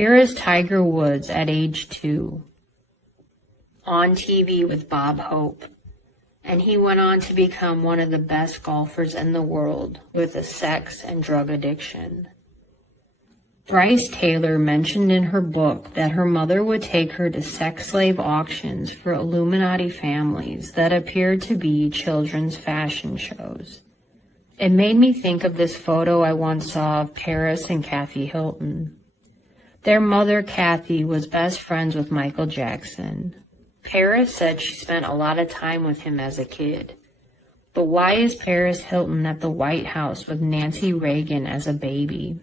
Here is Tiger Woods at age 2, on TV with Bob Hope, and he went on to become one of the best golfers in the world with a sex and drug addiction. Bryce Taylor mentioned in her book that her mother would take her to sex slave auctions for Illuminati families that appeared to be children's fashion shows. It made me think of this photo I once saw of Paris and Kathy Hilton. Their mother, Kathy, was best friends with Michael Jackson. Paris said she spent a lot of time with him as a kid. But why is Paris Hilton at the White House with Nancy Reagan as a baby?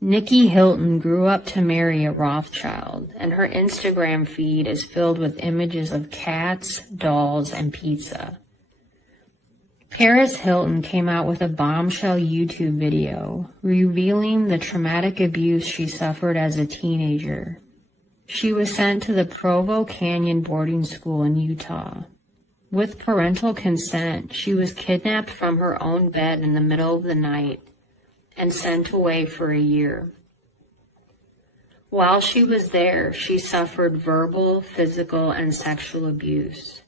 Nikki Hilton grew up to marry a Rothschild, and her Instagram feed is filled with images of cats, dolls, and pizza. Paris Hilton came out with a bombshell YouTube video revealing the traumatic abuse she suffered as a teenager. She was sent to the Provo Canyon boarding school in Utah. With parental consent, she was kidnapped from her own bed in the middle of the night and sent away for a year. While she was there, she suffered verbal, physical, and sexual abuse.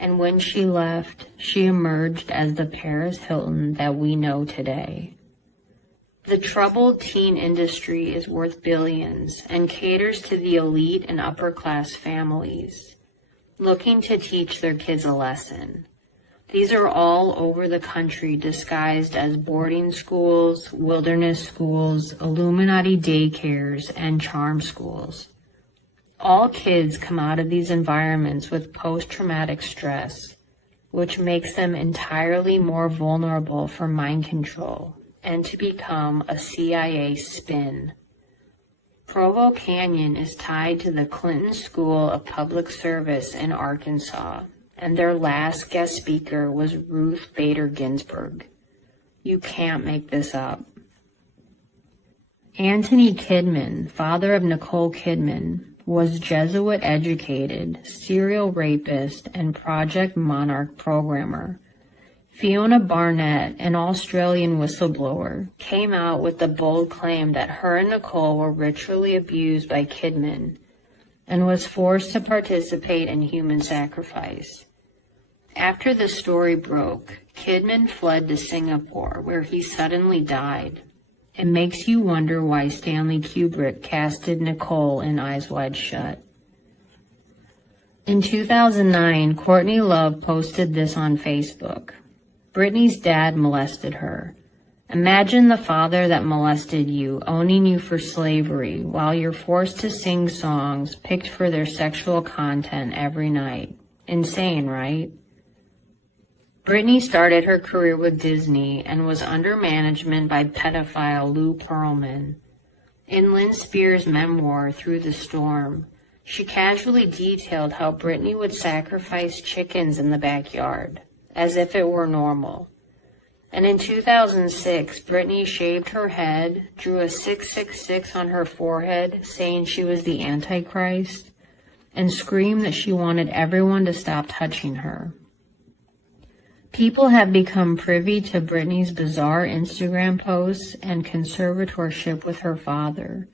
And when she left, she emerged as the Paris Hilton that we know today. The troubled teen industry is worth billions and caters to the elite and upper-class families looking to teach their kids a lesson. These are all over the country disguised as boarding schools, wilderness schools, Illuminati daycares, and charm schools. All kids come out of these environments with post-traumatic stress, which makes them entirely more vulnerable for mind control and to become a CIA spin. Provo Canyon is tied to the Clinton School of Public Service in Arkansas, and their last guest speaker was Ruth Bader Ginsburg. You can't make this up. Anthony Kidman, father of Nicole Kidman, was Jesuit educated, serial rapist, and Project Monarch programmer. Fiona Barnett, an Australian whistleblower, came out with the bold claim that her and Nicole were ritually abused by Kidman and was forced to participate in human sacrifice. After the story broke, Kidman fled to Singapore, where he suddenly died. It makes you wonder why Stanley Kubrick casted Nicole in Eyes Wide Shut. In 2009, Courtney Love posted this on Facebook. Britney's dad molested her. Imagine the father that molested you owning you for slavery while you're forced to sing songs picked for their sexual content every night. Insane, right? Britney started her career with Disney and was under management by pedophile Lou Pearlman. In Lynn Spears' memoir, Through the Storm, she casually detailed how Britney would sacrifice chickens in the backyard, as if it were normal. And in 2006, Britney shaved her head, drew a 666 on her forehead, saying she was the Antichrist, and screamed that she wanted everyone to stop touching her. People have become privy to Britney's bizarre Instagram posts and conservatorship with her father.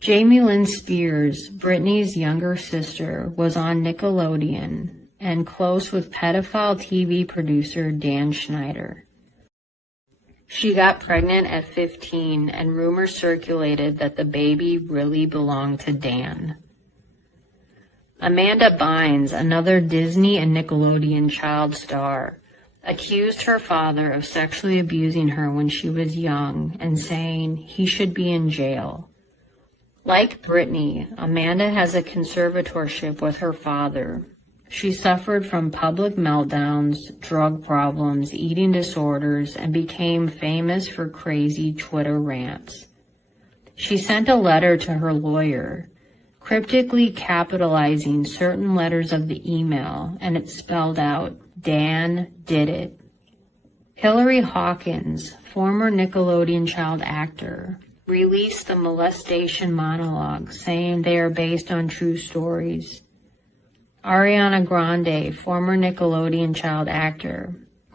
Jamie Lynn Spears, Britney's younger sister, was on Nickelodeon and close with pedophile TV producer Dan Schneider. She got pregnant at 15, and rumors circulated that the baby really belonged to Dan. Amanda Bynes, another Disney and Nickelodeon child star, accused her father of sexually abusing her when she was young and saying he should be in jail. Like Britney, Amanda has a conservatorship with her father. She suffered from public meltdowns, drug problems, eating disorders, and became famous for crazy Twitter rants. She sent a letter to her lawyer, cryptically capitalizing certain letters of the email, and it spelled out, Dan did it. Hillary Hawkins, former Nickelodeon child actor, released the molestation monologue, saying they are based on true stories. Ariana Grande, former Nickelodeon child actor,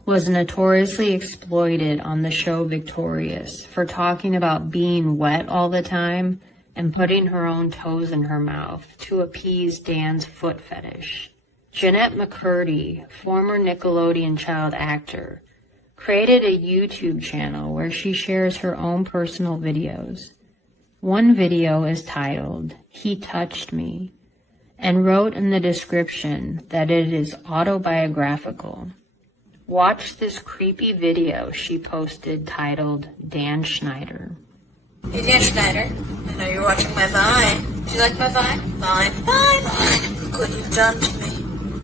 was notoriously exploited on the show Victorious for talking about being wet all the time and putting her own toes in her mouth to appease Dan's foot fetish. Jeanette McCurdy, former Nickelodeon child actor, created a YouTube channel where she shares her own personal videos. One video is titled, "He Touched Me," and wrote in the description that it is autobiographical. Watch this creepy video she posted titled Dan Schneider. Hey Dan Schneider, I know you're watching my Vine. Do you like my Vine? Vine. Look what you've done to me.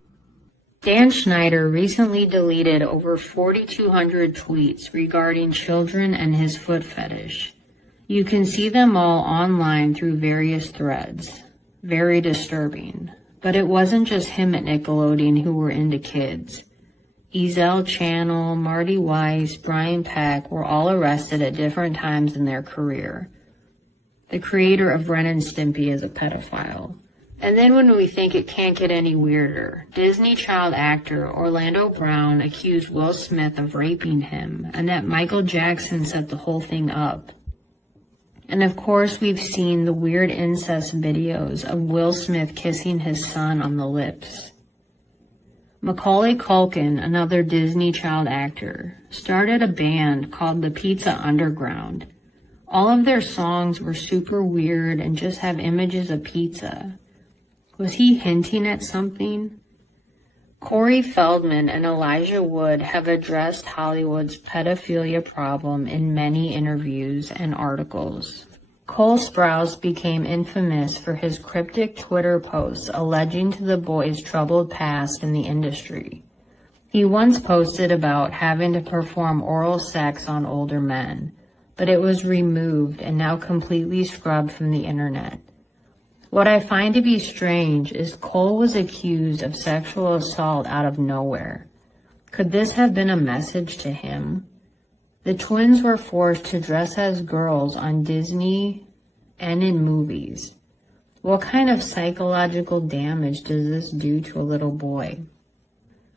Dan Schneider recently deleted over 4,200 tweets regarding children and his foot fetish. You can see them all online through various threads. Very disturbing. But it wasn't just him at Nickelodeon who were into kids. Ezell Channel, Marty Weiss, Brian Peck were all arrested at different times in their career. The creator of Ren and Stimpy is a pedophile. And then when we think it can't get any weirder, Disney child actor Orlando Brown accused Will Smith of raping him, and that Michael Jackson set the whole thing up. And of course we've seen the weird incest videos of Will Smith kissing his son on the lips. Macaulay Culkin, another Disney child actor, started a band called the Pizza Underground. All of their songs were super weird and just have images of pizza. Was he hinting at something? Corey Feldman and Elijah Wood have addressed Hollywood's pedophilia problem in many interviews and articles. Cole Sprouse became infamous for his cryptic Twitter posts alleging to the boy's troubled past in the industry. He once posted about having to perform oral sex on older men, but it was removed and now completely scrubbed from the internet. What I find to be strange is Cole was accused of sexual assault out of nowhere. Could this have been a message to him? The twins were forced to dress as girls on Disney and in movies. What kind of psychological damage does this do to a little boy?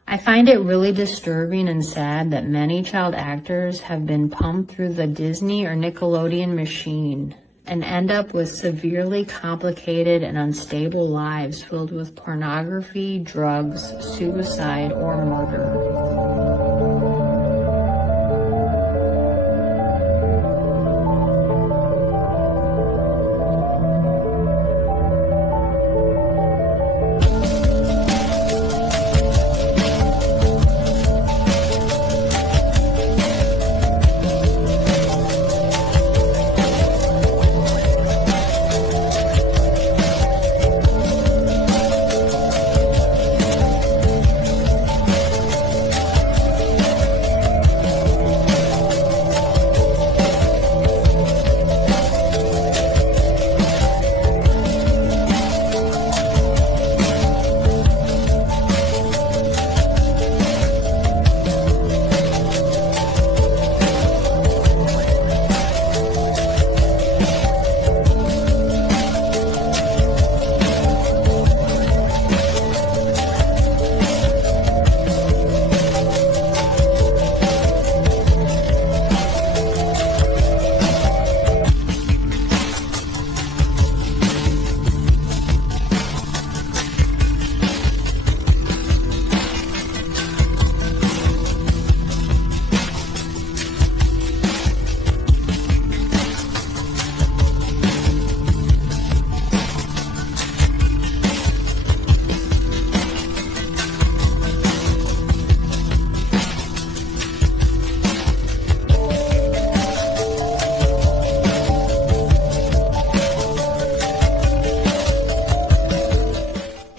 I find it really disturbing and sad that many child actors have been pumped through the Disney or Nickelodeon machine and end up with severely complicated and unstable lives filled with pornography, drugs, suicide, or murder.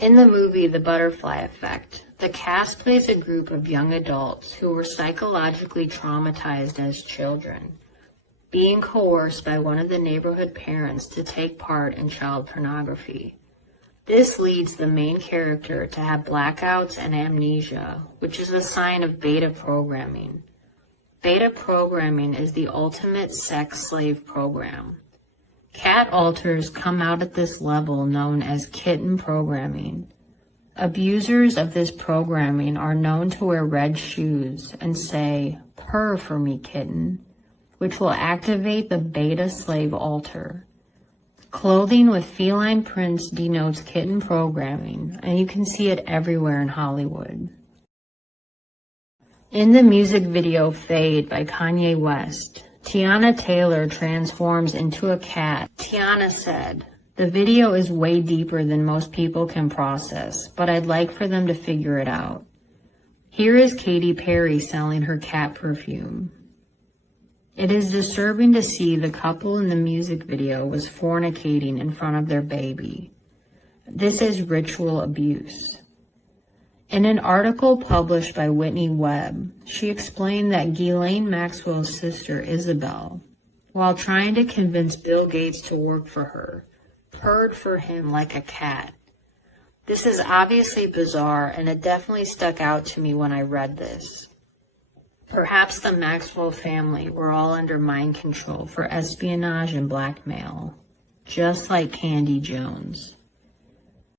In the movie The Butterfly Effect, the cast plays a group of young adults who were psychologically traumatized as children, being coerced by one of the neighborhood parents to take part in child pornography. This leads the main character to have blackouts and amnesia, which is a sign of beta programming. Beta programming is the ultimate sex slave program. Cat alters come out at this level known as kitten programming. Abusers of this programming are known to wear red shoes and say, "Purr for me, kitten," which will activate the beta slave altar. Clothing with feline prints denotes kitten programming, and you can see it everywhere in Hollywood. In the music video Fade by Kanye West, Teyana Taylor transforms into a cat. Teyana said, "The video is way deeper than most people can process, but I'd like for them to figure it out." Here is Katy Perry selling her cat perfume. It is disturbing to see the couple in the music video was fornicating in front of their baby. This is ritual abuse. In an article published by Whitney Webb, she explained that Ghislaine Maxwell's sister Isabel, while trying to convince Bill Gates to work for her, purred for him like a cat. This is obviously bizarre, and it definitely stuck out to me when I read this. Perhaps the Maxwell family were all under mind control for espionage and blackmail, just like Candy Jones.